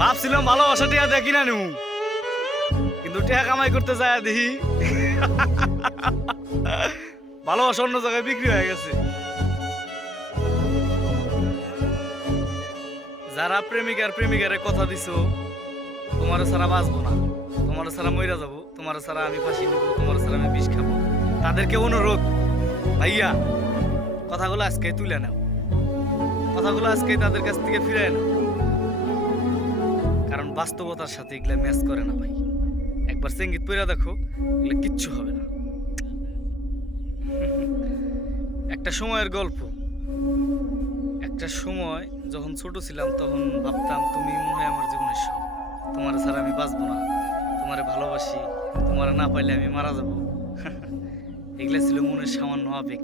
ভাবছিলাম ভালোবাসা টিয়া দেখি না নু, কিন্তু টিয়া কামাই করতে যায় দেখি ভালোবাসা অন্য জায়গায় বিক্রি হয়ে গেছে। যারা প্রেমিকার প্রেমিকারে কথা দিছো তোমার ছাড়া বাঁচবো না, তোমার ছাড়া মইরা যাবো, তোমার ছাড়া আমি ফাঁসি নেবো, তোমার ছাড়া আমি বিষ খাবো, তাদেরকে অনুরোধ ভাইয়া কথাগুলো আজকে তুলে নাও, কথাগুলো আজকে তাদের কাছ থেকে ফিরে নাও, কারণ বাস্তবতার সাথে এগুলা ম্যাচ করে না ভাই। একবার সঙ্গীত পড়া দেখো, এগুলো কিচ্ছু হবে না। একটা সময়ের গল্প। একটা সময় যখন ছোট ছিলাম তখন ভাবতাম তুমি মনে হয় আমার জীবনের সব, তোমার ছাড়া আমি বাঁচবো না, তোমারে ভালোবাসি, তোমার না পাইলে আমি মারা যাব। এগুলা ছিল মনের সামান্য আবেগ।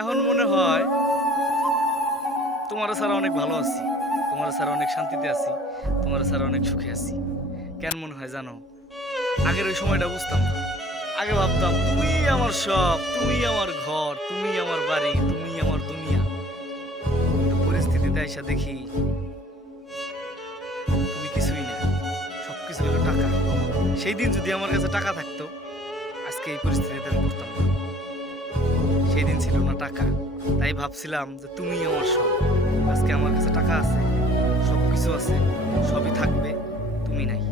এখন মনে হয় তোমার ছাড়া অনেক ভালো আছি, তোমার ছাড়া অনেক শান্তিতে আছি, তোমার ছাড়া অনেক সুখে আছি। কেন মনে হয় জানো? আগের ওই সময়টা বুঝতাম না। আগে ভাবতাম তুমি আমার সব, তুমি আমার ঘর, তুমি আমার বাড়ি, তুমি আমার দুনিয়া। কিন্তু পরিস্থিতিতে এসে দেখি তুমি কিছুই না, সবকিছু হলো টাকা। সেই দিন যদি আমার কাছে টাকা থাকতো আজকে এই পরিস্থিতিতে আমি পড়তাম না। সেই দিন ছিল না টাকা, তাই ভাবছিলাম যে তুমি আমার সব। আজকে আমার কাছে টাকা আছে, সবকিছু আছে, সবই থাকবে, তুমি নাই।